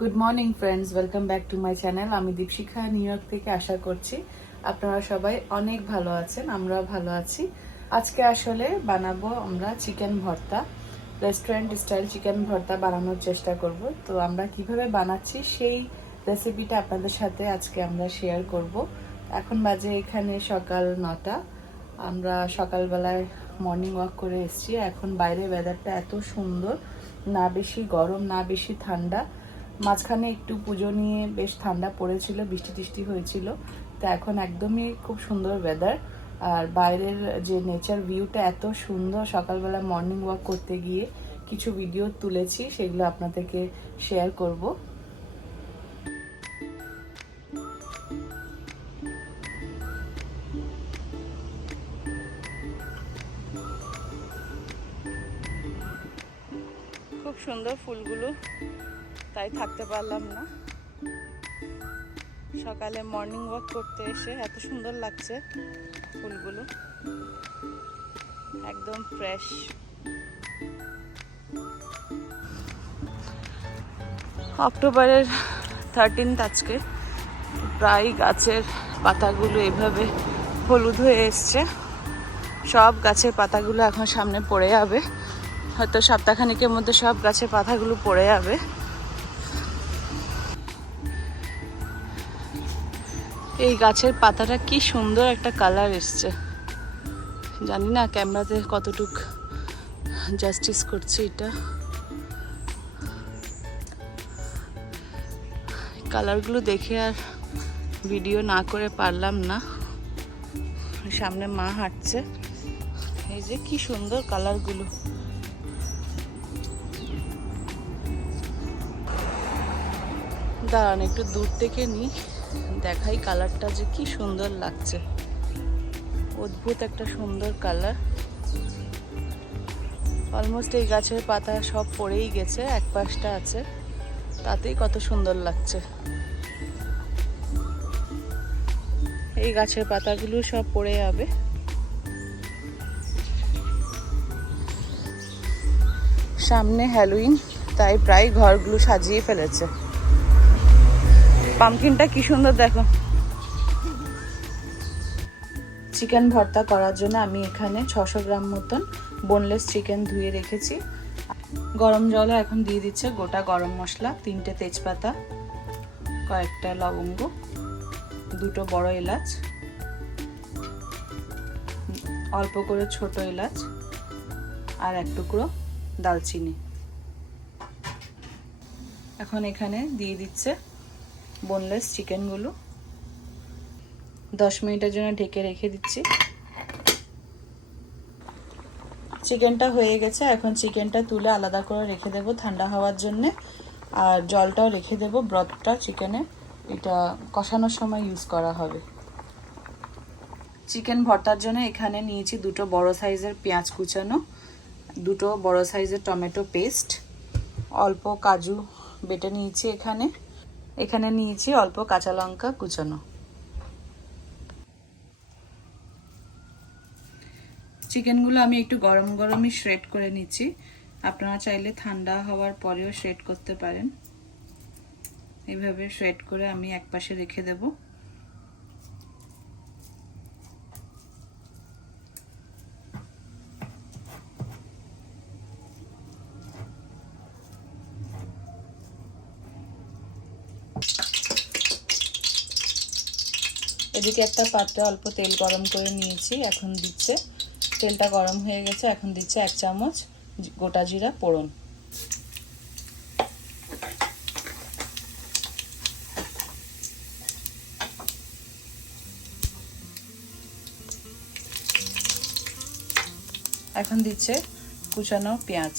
Good morning friends, welcome back to my channel. আমি দীপশিখা new York থেকে। আশা করছি আপনারা সবাই অনেক ভালো আছেন, আমরাও ভালো আছি। আজকে আসলে বানাবো আমরা চিকেন ভর্তা, রেস্টুরেন্ট স্টাইল চিকেন ভর্তা বানানোর চেষ্টা করব। তো আমরা কিভাবে বানাচ্ছি সেই রেসিপিটা আপনাদের সাথে আজকে আমরা শেয়ার করব। এখন বাজে এখানে সকাল 9টা। আমরা সকালবেলায় মর্নিং ওয়াক করে এসেছি। এখন বাইরে ওয়েদারটা এত সুন্দর, না বেশি গরম না বেশি ঠান্ডা। মাঝখানে একটু পুজো নিয়ে বেশ ঠান্ডা পড়েছিল, বৃষ্টি টিষ্টি হয়েছিল। তো এখন একদমই খুব সুন্দর ওয়েদার। আর বাইরের যে নেচার ভিউটা এত সুন্দর। সকালবেলা মর্নিং ওয়াক করতে গিয়ে কিছু ভিডিও তুলেছি, সেগুলো আপনাদেরকে শেয়ার করব। খুব সুন্দর ফুলগুলো, তাই থাকতে পারলাম না। সকালে মর্নিং ওয়াক করতে এসে এত সুন্দর লাগছে ফুলগুলো, একদম ফ্রেশ। অক্টোবরের 13 আজকে। প্রায় গাছের পাতাগুলো এভাবে হলুদ হয়ে এসছে। সব গাছের পাতাগুলো এখন সামনে পড়ে যাবে, হয়তো সপ্তাহখানিকের মধ্যে সব গাছের পাতাগুলো পড়ে যাবে। এই গাছের পাতাটা কি সুন্দর একটা কালার এসছে, জানি না ক্যামেরাতে কতটুক জাস্টিস করছে এটা। কালারগুলো দেখে আর ভিডিও না করে পারলাম না। সামনে মা হাঁটছে, এই যে কি সুন্দর কালারগুলো। দাঁড়ান একটু দূর থেকে নিই, দেখাই কালারটা যে কি সুন্দর লাগছে। অদ্ভুত একটা সুন্দর কালার। অলমোস্ট এই গাছের পাতা সব পড়েই গেছে, এক পাশটা আছে, তাতেই কত সুন্দর লাগছে। এই গাছের পাতাগুলো সব পড়ে যাবে। সামনে হ্যালোইন, তাই প্রায় ঘরগুলো সাজিয়ে ফেলেছে। পামকিনটা কি সুন্দর দেখো। চিকেন ভর্তা করার জন্য আমি এখানে 600 গ্রাম মতন বোনলেস চিকেন ধুয়ে রেখেছি। গরম জলে এখন দিয়ে দিচ্ছে গোটা গরম মশলা, 3টে তেজপাতা, কয়েকটা লবঙ্গ, 2টো বড় এলাচ, অল্প করে ছোট এলাচ, আর 1 টুকরো দালচিনি। এখন এখানে দিয়ে দিচ্ছে বোনলেস চিকেনগুলো। 10 মিনিটের জন্য ঢেকে রেখে দিচ্ছি। চিকেনটা হয়ে গেছে, এখন চিকেনটা তুলে আলাদা করে রেখে দেবো ঠান্ডা হওয়ার জন্য। আর জলটাও রেখে দেবো, ব্রথটা চিকেনে এটা কষানোর সময় ইউজ করা হবে। চিকেন ভর্তার জন্য এখানে নিয়েছি 2টো বড় সাইজের পেঁয়াজ কুচানো, 2টো বড় সাইজের টমেটো পেস্ট, অল্প কাজু বেটে নিয়েছি। এখানে নিয়েছি অল্প কাঁচা লঙ্কা কুচানো। চিকেনগুলো আমি একটু গরম গরমই শ্রেড করে নিচ্ছি। আপনারা চাইলে ঠান্ডা হওয়ার পরেও শ্রেড করতে পারেন। এইভাবে শ্রেড করে আমি একপাশে রেখে দেব। এদিকে একটা পাত্রে অল্প তেল গরম করে নিয়েছি, এখন দিচ্ছে। তেলটা গরম হয়ে গেছে, এখন দিচ্ছে 1 চামচ গোটা জিরা ফোড়ন। এখন দিচ্ছে কুচানো পেঁয়াজ।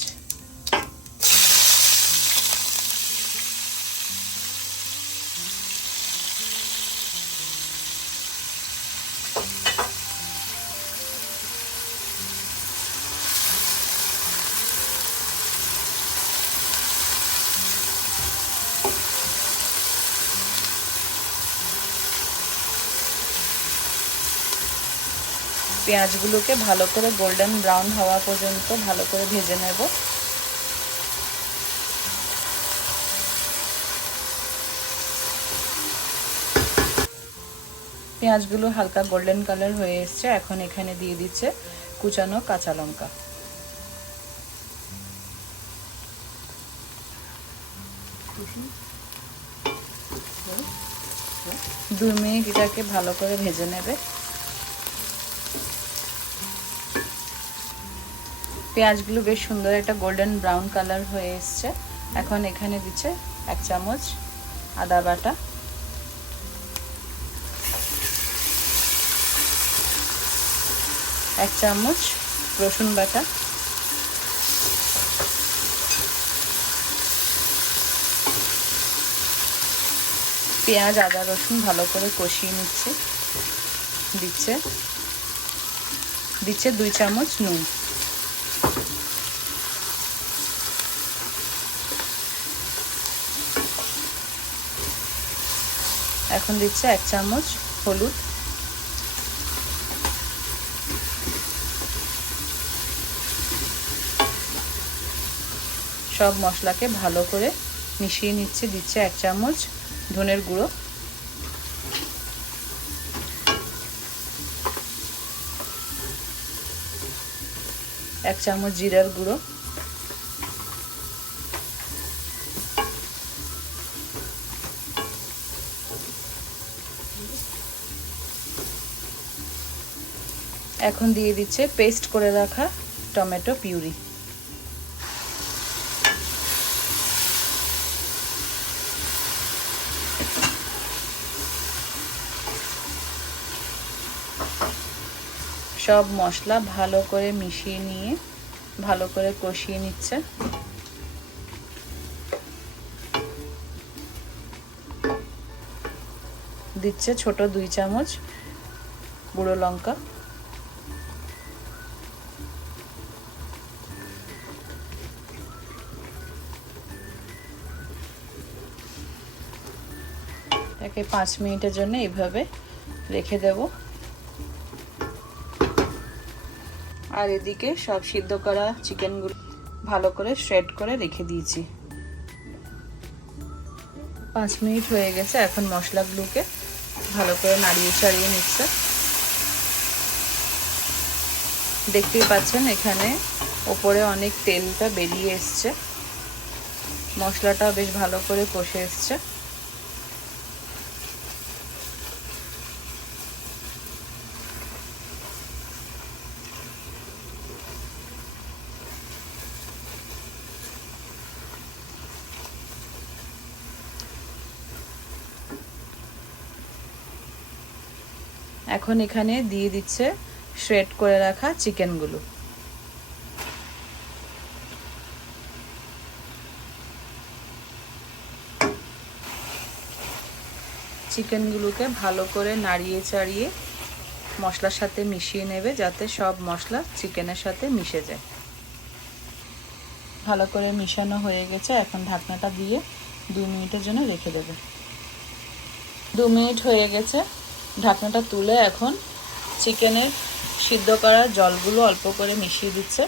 পেঁয়াজগুলোকে ভালো করে গোল্ডেন ব্রাউন হওয়া পর্যন্ত ভালো করে ভেজে নেব। পেঁয়াজগুলো হালকা গোল্ডেন কালার হয়ে এসছে। এখন এখানে দিয়ে দিচ্ছে কুচানো কাঁচা লঙ্কা। 2 মিনিট এটাকে ভালো করে ভেজে নেবে। পেঁয়াজগুলো বেশ সুন্দর একটা গোল্ডেন ব্রাউন কালার হয়ে এসছে। এখন এখানে দিচ্ছে 1 চামচ আদা বাটা, 1 চামচ রসুন বাটা, পেঁয়াজ আদা রসুন ভালো করে কষিয়ে নিচ্ছে। দিচ্ছে 2 চামচ নুন। এখন দিচ্ছে 1 চামচ হলুদ, সব মশলাকে ভালো করে মিশিয়ে নিচ্ছে। দিচ্ছে 1 চামচ ধনের গুঁড়ো, 1 চামচ জিরার গুঁড়ো, এখন দিয়ে দিচ্ছে পেস্ট করে রাখা টমেটো পিউরি। সব মশলা ভালো করে মিশিয়ে নিয়ে ভালো করে কষিয়ে নিচ্ছে। দিচ্ছে ছোট 2 চামচ গুঁড়ো লঙ্কা, একে 5 মিনিটের জন্য এইভাবে রেখে দেব। আর এদিকে সব সিদ্ধ করা চিকেনগুলো ভালো করে শ্রেড করে রেখে দিয়েছি। 5 মিনিট হয়ে গেছে। এখন মশলাগুলোকে ভালো করে নাড়িয়ে চাড়িয়ে নিচ্ছে। দেখতেই পাচ্ছেন এখানে ওপরে অনেক তেলটা বেরিয়ে এসছে। মশলাটাও বেশ ভালো করে কষে এসছে। এখন এখানে দিয়ে দিচ্ছে শ্রেড করে রাখা চিকেনগুলো। চিকেনগুলোকে ভালো করে নাড়িয়ে চাড়িয়ে মশলার সাথে মিশিয়ে নেবে, যাতে সব মশলা চিকেনের সাথে মিশে যায়। ভালো করে মিশানো হয়ে গেছে। এখন ঢাকনাটা দিয়ে 2 মিনিটের জন্য রেখে দেবে। 2 মিনিট হয়ে গেছে। ঢাকনাটা তুলে এখন চিকেনের সিদ্ধ করা জলগুলো অল্প করে মিশিয়ে দিচ্ছে।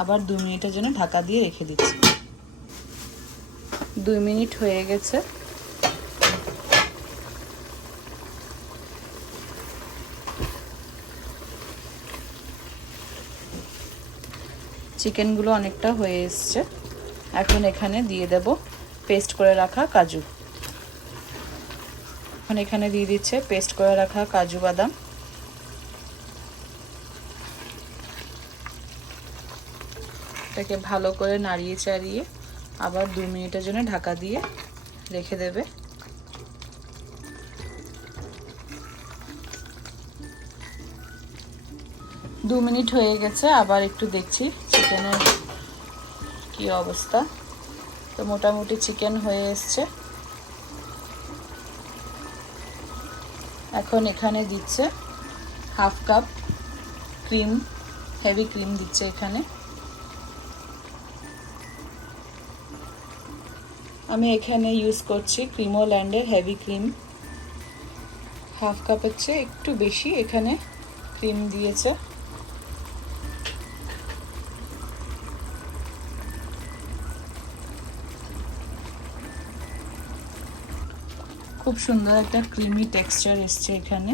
আবার 2 মিনিটের জন্য ঢাকা দিয়ে রেখে দিচ্ছি। 2 মিনিট হয়ে গেছে। চিকেনগুলো অনেকটা হয়ে এসছে। এখন এখানে দিয়ে দেব পেস্ট করে রাখা কাজু। এখন এখানে দিয়ে দিচ্ছে পেস্ট করে রাখা কাজু বাদাম। এটাকে ভালো করে নাড়িয়ে চাড়িয়ে আবার 2 মিনিটের জন্য ঢাকা দিয়ে রেখে দেবে। দু মিনিট হয়ে গেছে। আবার একটু দেখছি চিকেনের কি অবস্থা। তো মোটামুটি চিকেন হয়ে এসছে। এখন এখানে দিচ্ছে 1/2 কাপ ক্রিম, হেভি ক্রিম দিচ্ছে এখানে। আমি এখানে ইউজ করছি ক্রিমোল্যান্ডের হেভি ক্রিম। 1/2 কাপের চেয়ে একটু বেশি এখানে ক্রিম দিয়েছে। খুব সুন্দর একটা ক্রিমি টেক্সচার এসছে এখানে,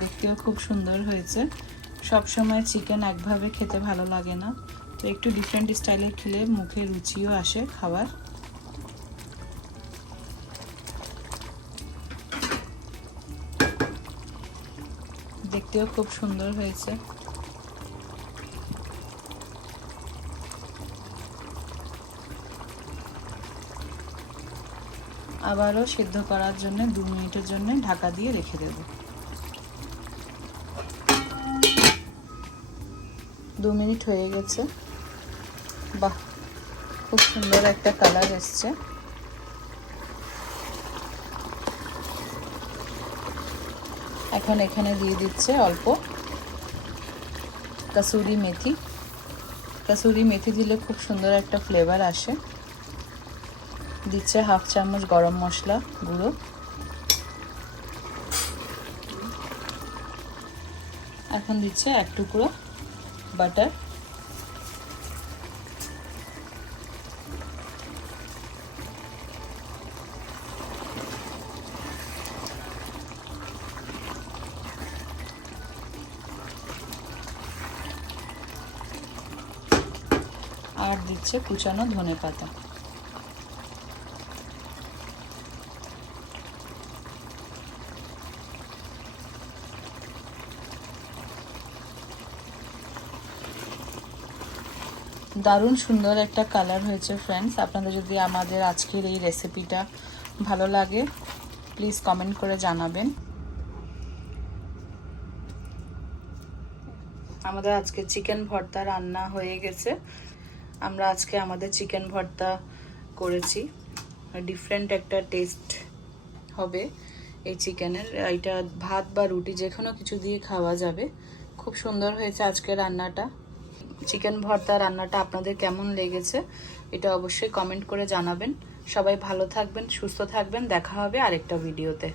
দেখতেও খুব সুন্দর হয়েছে। সব সময় চিকেন একভাবে খেতে ভালো লাগে না, তো একটু ডিফারেন্ট স্টাইলে খেলে মুখে রুচিও আসে খাবার। দেখতেও খুব সুন্দর হয়েছে। আবারও সিদ্ধ করার জন্য 2 মিনিটের জন্য ঢাকা দিয়ে রেখে দেব। 2 মিনিট হয়ে গেছে। বাহ, খুব সুন্দর একটা কালার এসছে। এখন এখানে দিয়ে দিচ্ছে অল্প কসুরি মেথি। কসুরি মেথি দিলে খুব সুন্দর একটা ফ্লেভার আসে। দিচ্ছে 1/2 চামচ গরম মশলা গুঁড়ো। এখন দিচ্ছে 1 টুকরো বাটার। আর দিচ্ছে কুচানো ধনেপাতা। দারুণ সুন্দর একটা কালার হয়েছে ফ্রেন্ডস। আপনাদের যদি আমাদের আজকের এই রেসিপিটা ভালো লাগে প্লিজ কমেন্ট করে জানাবেন। আমাদের আজকে চিকেন ভর্তা রান্না হয়ে গেছে। আমরা আজকে আমাদের চিকেন ভর্তা করেছি, ডিফারেন্ট একটা টেস্ট হবে এই চিকেনের। এটা ভাত বা রুটি যে কোনো কিছু দিয়ে খাওয়া যাবে। খুব সুন্দর হয়েছে আজকে রান্নাটা। চিকেন ভর্তা রান্নাটা আপনাদের কেমন লেগেছে এটা অবশ্যই কমেন্ট করে জানাবেন। সবাই ভালো থাকবেন, সুস্থ থাকবেন। দেখা হবে আরেকটা ভিডিওতে।